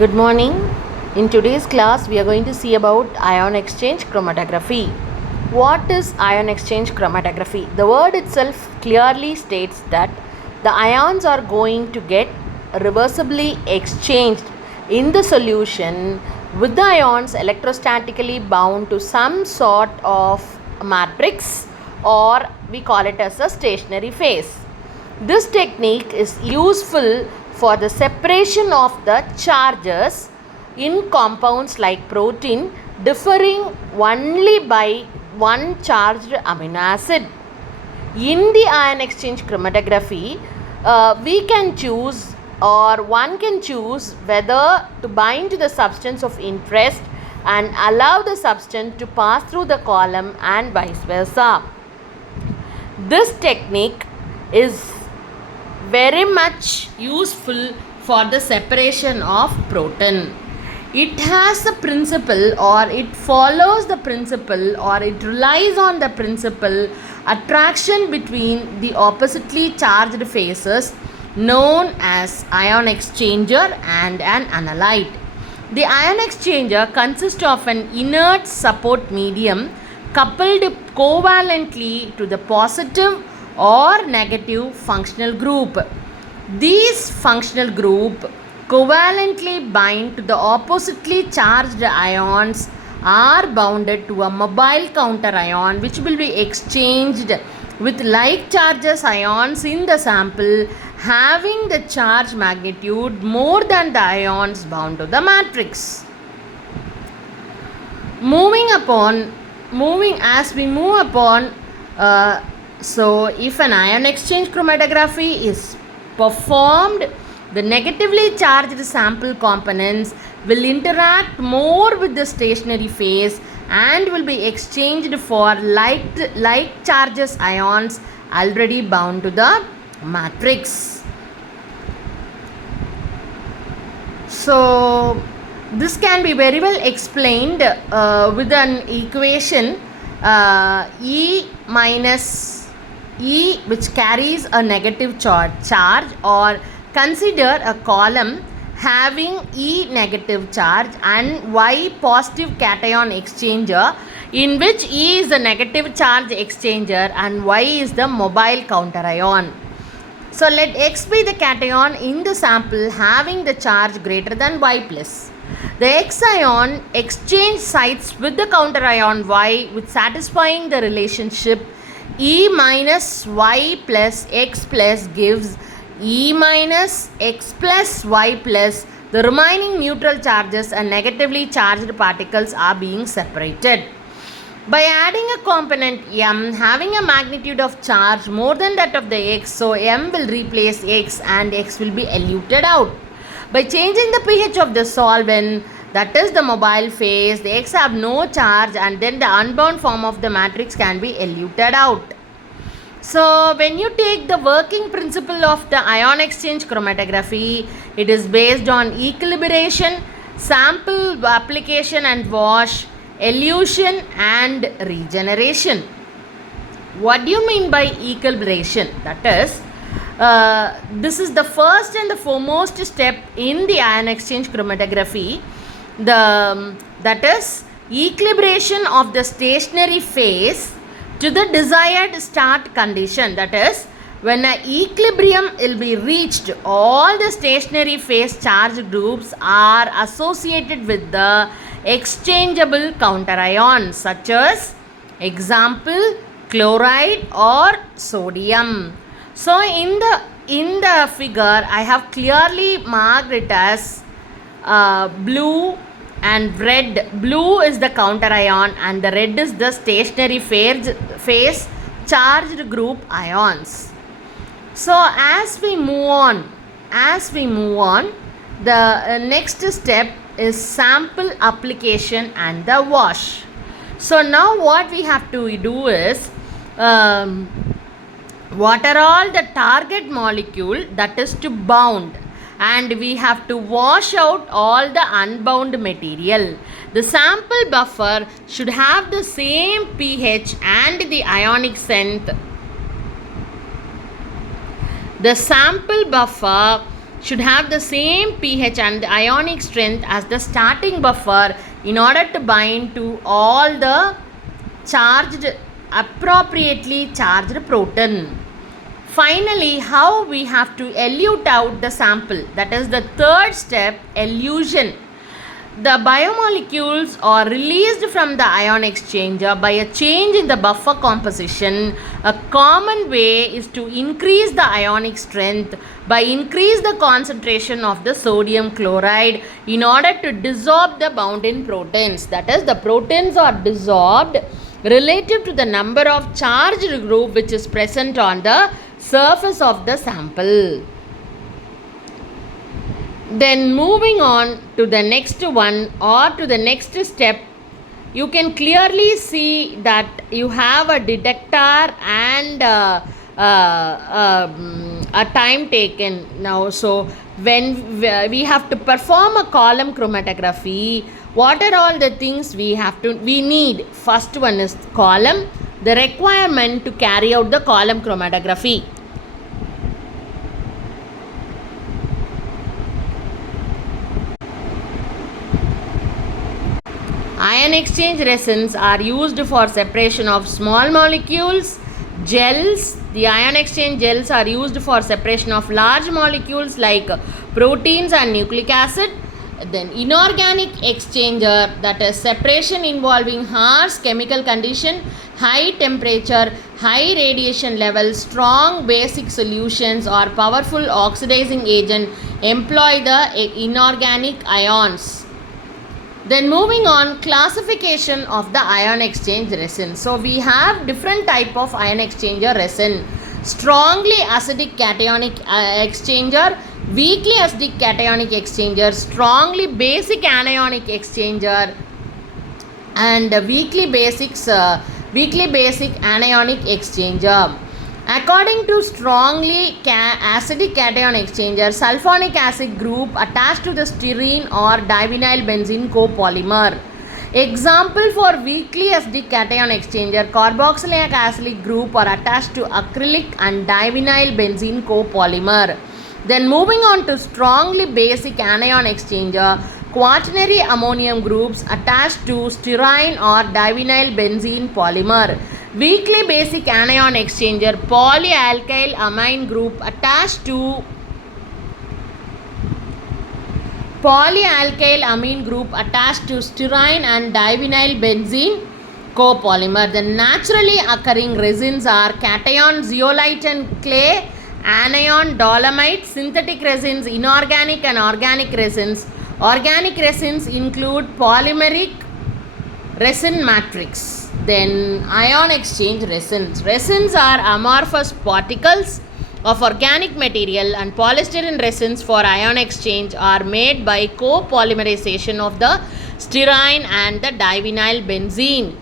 Good morning. In today's class, we are going to see about ion exchange chromatography. What is ion exchange chromatography? The word itself clearly states that the ions are going to get reversibly exchanged in the solution with the ions electrostatically bound to some sort of matrix, or we call it as a stationary phase. This technique is useful for the separation of the charges in compounds like protein differing only by one charged amino acid. In the ion exchange chromatography, we can choose, or one can choose, whether to bind to the substance of interest and allow the substance to pass through the column and vice versa. This technique is very much useful for the separation of protein. It has a principle, or it follows the principle, or it relies on the principle attraction between the oppositely charged phases known as ion exchanger and an analyte. The ion exchanger consists of an inert support medium coupled covalently to the positive or negative functional group. These functional group covalently bind to the oppositely charged ions are bounded to a mobile counter ion which will be exchanged with like charges ions in the sample having the charge magnitude more than the ions bound to the matrix. So if an ion exchange chromatography is performed, the negatively charged sample components will interact more with the stationary phase and will be exchanged for like charges ions already bound to the matrix. So this can be very well explained with an equation E minus E, which carries a negative charge, or consider a column having E negative charge and Y positive cation exchanger, in which E is the negative charge exchanger and Y is the mobile counter ion. So let X be the cation in the sample having the charge greater than Y plus. The X ion exchange sites with the counter ion Y, with satisfying the relationship E minus Y plus X plus gives E minus X plus Y plus. The remaining neutral charges and negatively charged particles are being separated. By adding a component M having a magnitude of charge more than that of the X, so M will replace X and X will be eluted out. By changing the pH of the solvent, that is the mobile phase, the X have no charge and then the unbound form of the matrix can be eluted out. So when you take the working principle of the ion exchange chromatography, it is based on equilibration, sample application and wash, elution and regeneration. What do you mean by equilibration? That is, this is the first and the foremost step in the ion exchange chromatography. That is equilibration of the stationary phase to the desired start condition. That is, when an equilibrium will be reached, all the stationary phase charge groups are associated with the exchangeable counter ions, such as example chloride or sodium. So in the figure I have clearly marked it as blue and red. Blue is the counter ion and the red is the stationary phase charged group ions. So as we move on, the next step is sample application and the wash. So now what we have to do is, what are all the target molecule that is to bound, and we have to wash out all the unbound material. The sample buffer should have the same pH and the ionic strength. The sample buffer should have the same pH and the ionic strength as the starting buffer in order to bind to all the appropriately charged proton. Finally, how we have to elute out the sample, that is the third step, elution. The biomolecules are released from the ion exchanger by a change in the buffer composition. A common way is to increase the ionic strength by increase the concentration of the sodium chloride in order to dissolve the bound-in protons. That is, the protons are dissolved relative to the number of charged group which is present on the surface of the sample. Then moving on to the next one or to the next step, you can clearly see that you have a detector and a time taken now. So when we have to perform a column chromatography, what are all the things we need? First one is column, the requirement to carry out the column chromatography. Ion exchange resins are used for separation of small molecules. Gels, the ion exchange gels are used for separation of large molecules like proteins and nucleic acid. Then inorganic exchanger, that is separation involving harsh chemical condition, high temperature, high radiation level, strong basic solutions or powerful oxidizing agent employ the inorganic ions. Then moving on, classification of the ion exchange resin. So we have different type of ion exchanger resin. Strongly acidic cationic exchanger, weakly acidic cationic exchanger, strongly basic anionic exchanger, and weakly basic anionic exchanger. According to strongly acidic cation exchanger, sulfonic acid group attached to the styrene or divinyl benzene copolymer. Example for weakly acidic cation exchanger, carboxylic acid group are attached to acrylic and divinyl benzene copolymer. Then moving on to strongly basic anion exchanger, quaternary ammonium groups attached to styrene or divinyl benzene polymer. Weakly basic anion exchanger, polyalkyl amine group attached to styrene and divinyl benzene copolymer. The naturally occurring resins are cation, zeolite and clay, anion, dolomite. Synthetic resins, inorganic and organic resins. Organic resins include polymeric resin matrix. Then ion exchange resins. Resins are amorphous particles of organic material, and polystyrene resins for ion exchange are made by copolymerization of the styrene and the divinyl benzene.